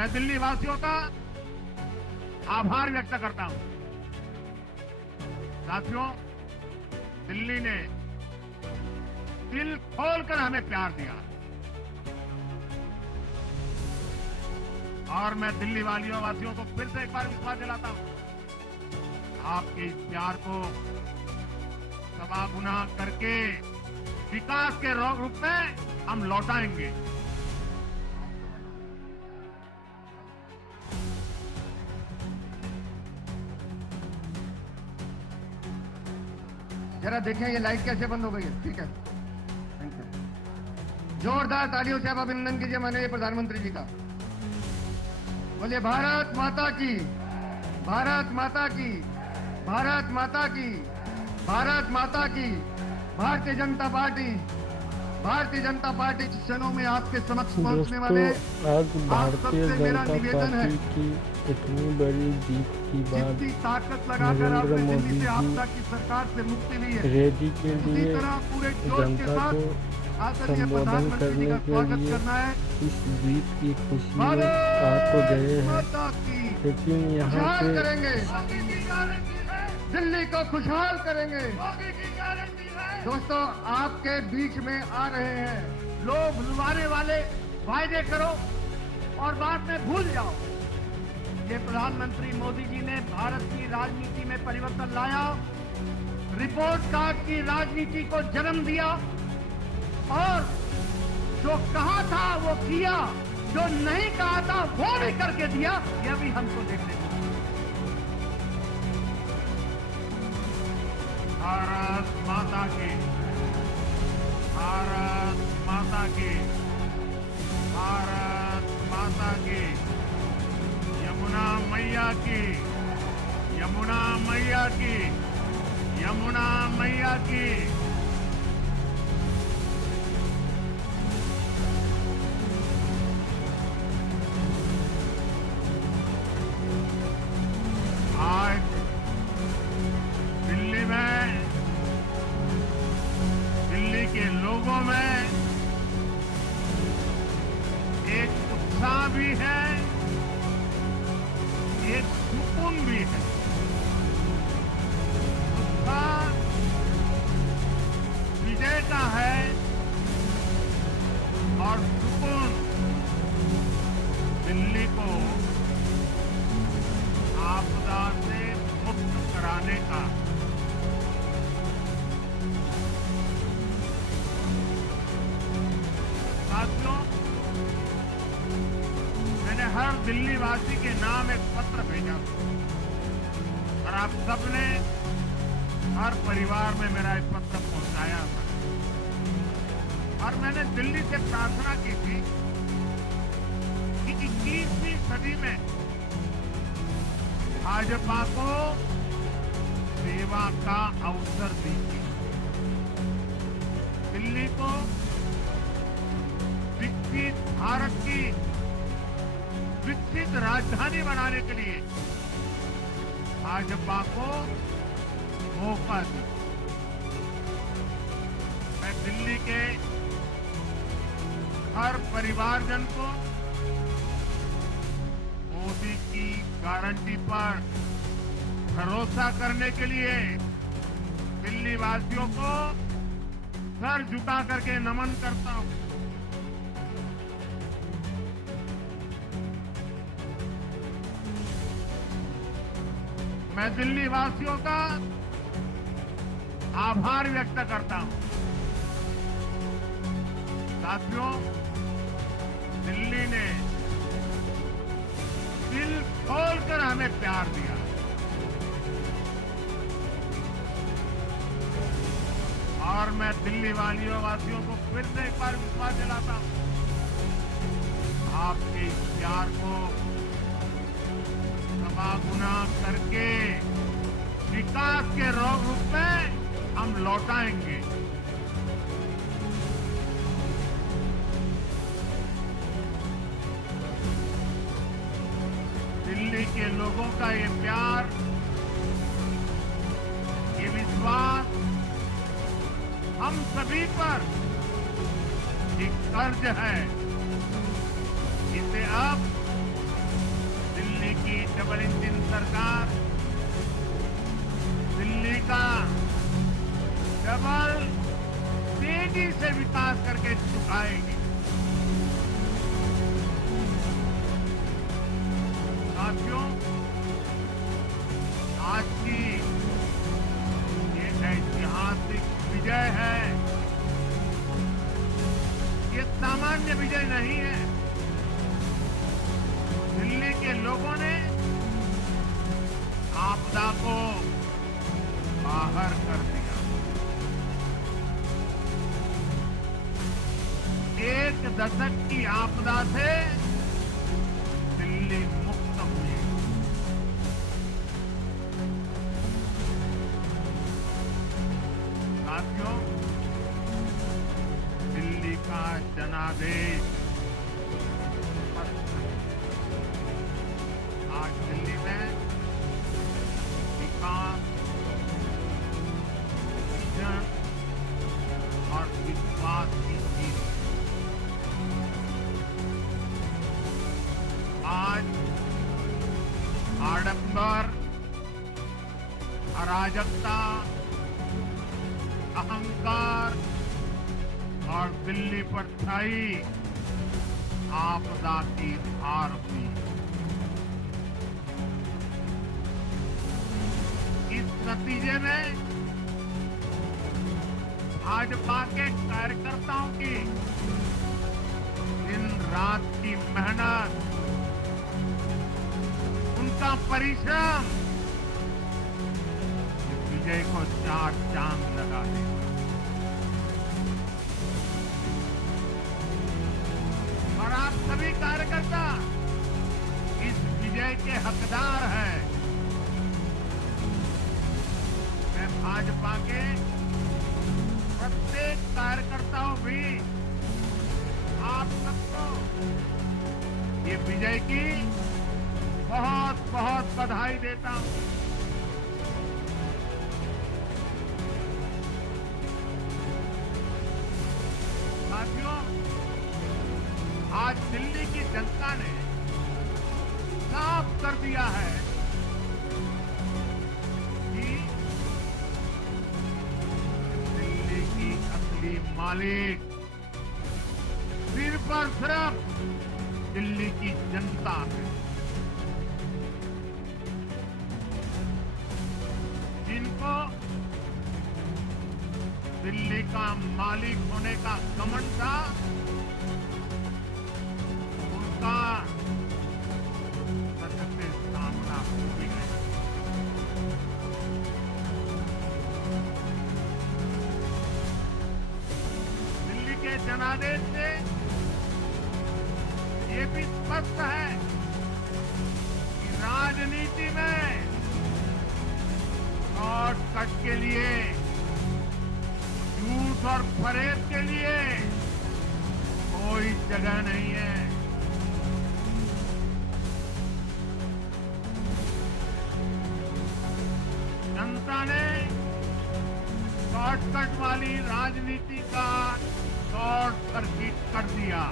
मैं दिल्ली वासियों का आभार व्यक्त करता हूं। साथियों, दिल्ली ने दिल खोलकर हमें प्यार दिया और मैं दिल्ली वासियों को फिर से एक बार विश्वास दिलाता हूं, आपके इस प्यार को सवा गुना करके विकास के रूप में हम लौटाएंगे। जरा देखें ये लाइट कैसे बंद हो गई है। ठीक है, थैंक यू। जोरदार तालियों से आप अभिनंदन कीजिए माननीय प्रधानमंत्री जी का। बोलिए भारत माता की, भारत माता की, भारत माता की, भारत माता की। भारतीय जनता पार्टी, भारतीय जनता पार्टी क्षणों में आपके समक्ष पहुंचने वाले। आज भारतीय जनता पार्टी की इतनी बड़ी जीत के बाद नरेंद्र मोदी जी सरकार से मुक्ति ली है, रैली के लिए जनता को संबोधन करने के लिए इस जीत की खुशी में आपको गए हैं, लेकिन यहाँ पे दिल्ली को खुशहाल करेंगे। दोस्तों, आपके बीच में आ रहे हैं लोग लुभाने वाले वायदे करो और बाद में भूल जाओ। ये प्रधानमंत्री मोदी जी ने भारत की राजनीति में परिवर्तन लाया, रिपोर्ट कार्ड की राजनीति को जन्म दिया और जो कहा था वो किया, जो नहीं कहा था वो भी करके दिया। यह भी हमको देखने को। भारत माता की, भारत माता की, भारत माता की। यमुना मैया की, यमुना मैया की, यमुना मैया की। आज दिल्ली में, दिल्ली के लोगों में एक उत्साह भी है, एक सुकून भी है। उत्साह विजय का है और सुकून दिल्ली को आपदा से मुक्त कराने का। साथियों, मैंने हर दिल्ली वासी के नाम एक पत्र भेजा और आप सबने हर परिवार में मेरा एक पत्र पहुंचाया था और मैंने दिल्ली से प्रार्थना की थी कि 21वीं सदी में भाजपा को सेवा का अवसर दीजिए। दिल्ली को विकसित भारत की विकसित राजधानी बनाने के लिए भाजपा को मौका दी। मैं दिल्ली के हर परिवारजन को मोदी की गारंटी पर भरोसा करने के लिए दिल्ली वासियों को सर झुका करके नमन करता हूं। मैं दिल्ली वासियों का आभार व्यक्त करता हूं। साथियों, दिल्ली ने दिल खोलकर हमें प्यार दिया और मैं दिल्ली वासियों को फिर से एक बार विश्वास दिलाता हूं, आपके इस प्यार को सवा गुना करके विकास के रूप में हम लौटाएंगे। दिल्ली के लोगों का ये प्यार, ये विश्वास हम सभी पर एक कर्ज है। इसे अब डबल इंजन सरकार दिल्ली का डबल तेजी से विकास करके चुकाएगी। साथियों, आज की ये ऐतिहासिक विजय है। ये सामान्य विजय नहीं है। दिल्ली के लोगों ने आपदा को बाहर कर दिया। एक दशक की आपदा से दिल्ली मुक्त हुई। साथियों, दिल्ली का जनादेश आज दिल्ली में विकास, विजन और विश्वास की जीत। आज आडंबर, अराजकता, अहंकार और दिल्ली पर छाई आपदा की हार हुई। इस नतीजे में भाजपा के कार्यकर्ताओं की दिन रात की मेहनत, उनका परिश्रम इस विजय को चार चांद लगा दे। और आप सभी कार्यकर्ता इस विजय के हकदार हैं। मैं भाजपा के प्रत्येक कार्यकर्ताओं भी आप सबको ये विजय की बहुत बहुत बधाई देता हूं। साथियों, आज दिल्ली की जनता ने साफ कर दिया है कि दिल्ली की असली मालिक सिर्फ और सिर्फ दिल्ली की जनता है। जिनको दिल्ली का मालिक होने का घमंड था, उनका सत्य से सामना हो भी गया। दिल्ली के जनादेश से ये भी स्पष्ट है कि राजनीति में शॉर्टकट के लिए, झूठ और फरेब के लिए कोई जगह नहीं है। जनता ने शॉर्टकट वाली राजनीति का शॉर्ट सर्किट कर दिया।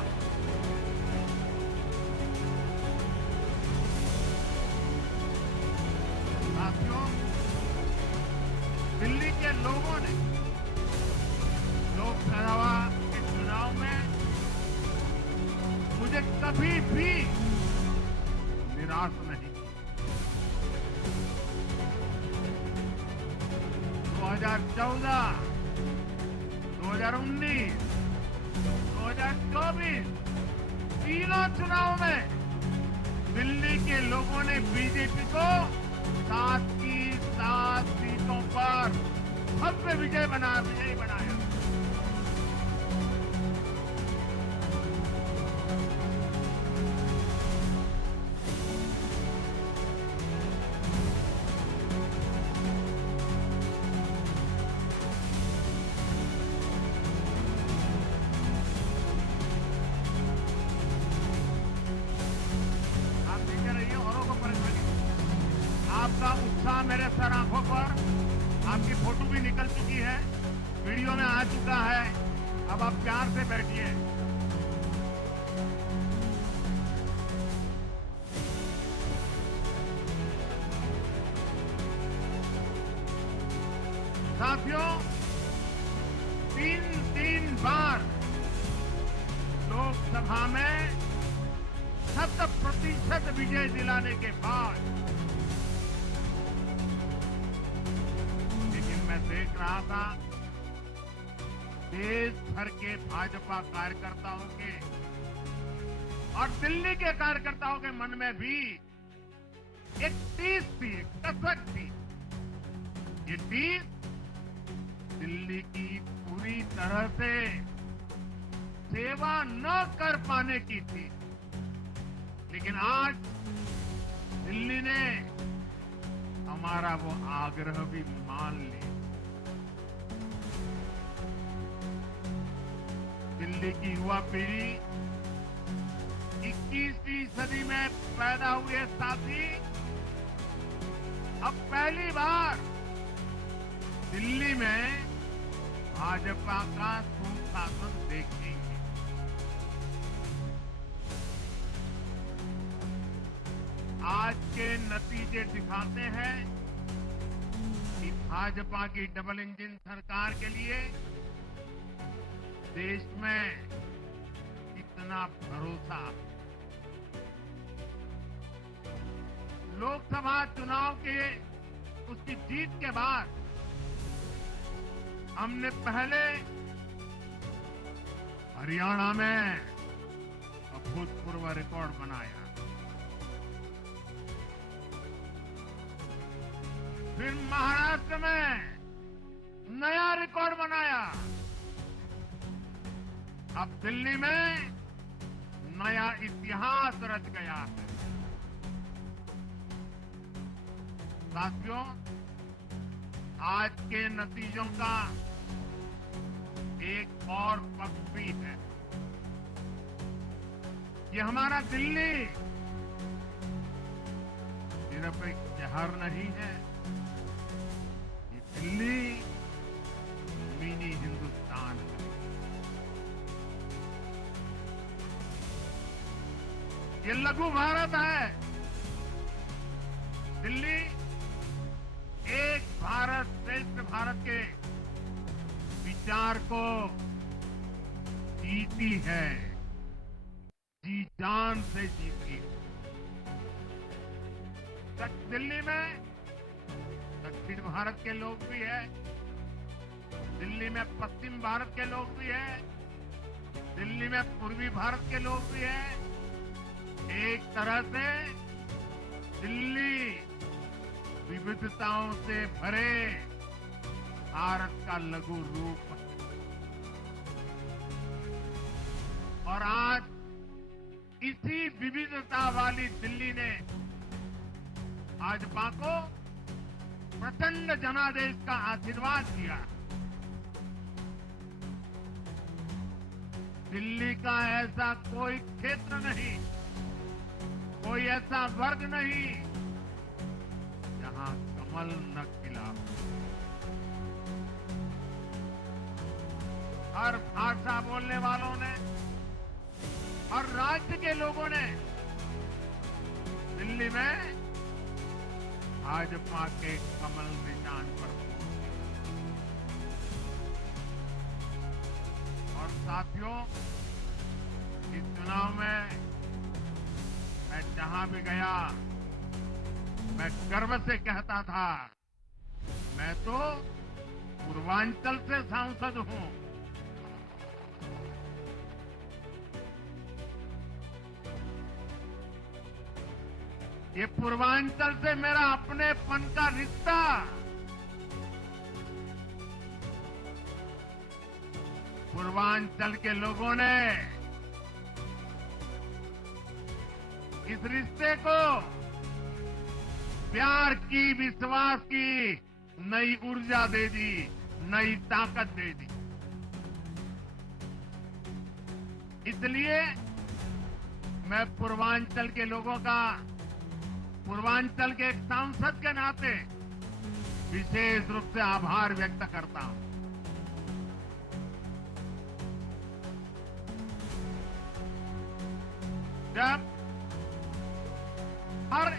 साथियों, दिल्ली के लोगों ने लोकसभा के चुनाव में मुझे कभी भी निराश नहीं किया। 2014, 2019, 2024 तीनों चुनाव में दिल्ली के लोगों ने बीजेपी को 7 की 7 सीटों पर भव्य विजयी बनाया। आपका उत्साह मेरे सर आंखों पर, आपकी फोटो भी निकल चुकी है, वीडियो में आ चुका है। अब आप प्यार से बैठिए। साथियों, तीन बार लोकसभा में 100% विजय दिलाने के बाद, लेकिन मैं देख रहा था देश भर के भाजपा कार्यकर्ताओं के और दिल्ली के कार्यकर्ताओं के मन में भी एक टीस थी, एक कसक थी। ये टीस दिल्ली की पूरी तरह से सेवा न कर पाने की थी, लेकिन आज दिल्ली ने हमारा वो आग्रह भी मान लिया। दिल्ली की युवा पीढ़ी 21वीं सदी में पैदा हुए साथी अब पहली बार दिल्ली में भाजपा का सुशासन देखेंगे। आज के नतीजे दिखाते हैं कि भाजपा की डबल इंजन सरकार के लिए देश में कितना भरोसा। लोकसभा चुनाव के उसकी जीत के बाद हमने पहले हरियाणा में अभूतपूर्व रिकॉर्ड बनाया, फिर महाराष्ट्र में नया रिकॉर्ड बनाया, अब दिल्ली में नया इतिहास रच गया है। साथियों, आज के नतीजों का एक और पक्ष भी है। ये हमारा दिल्ली सिर्फ एक शहर नहीं है, ये दिल्ली मिनी हिंदुस्तान है। ये लघु भारत है। दिल्ली एक भारत श्रेष्ठ भारत के विचार को जीती है, जी जान से जीती। दिल्ली में दक्षिण भारत के लोग भी हैं, दिल्ली में पश्चिम भारत के लोग भी हैं, दिल्ली में पूर्वी भारत के लोग भी हैं। एक तरह से दिल्ली विविधताओं से भरे भारत का लघु रूप है। और आज इसी विविधता वाली दिल्ली ने भाजपा को प्रचंड जनादेश का आशीर्वाद दिया। दिल्ली का ऐसा कोई क्षेत्र नहीं, कोई ऐसा वर्ग नहीं जहां कमल न खिला। हर भाषा बोलने वालों ने, हर राज्य के लोगों ने दिल्ली में भाजपा के कमल निशान पर वोट दिया। और साथियों, इस चुनाव में मैं जहां भी गया, मैं गर्व से कहता था, मैं तो पूर्वांचल से सांसद हूं। ये पूर्वांचल से मेरा अपनेपन का रिश्ता, पूर्वांचल के लोगों ने इस रिश्ते को प्यार की, विश्वास की नई ऊर्जा दे दी, नई ताकत दे दी। इसलिए मैं पूर्वांचल के लोगों का, पूर्वांचल के एक सांसद के नाते विशेष रूप से आभार व्यक्त करता हूं। जब हर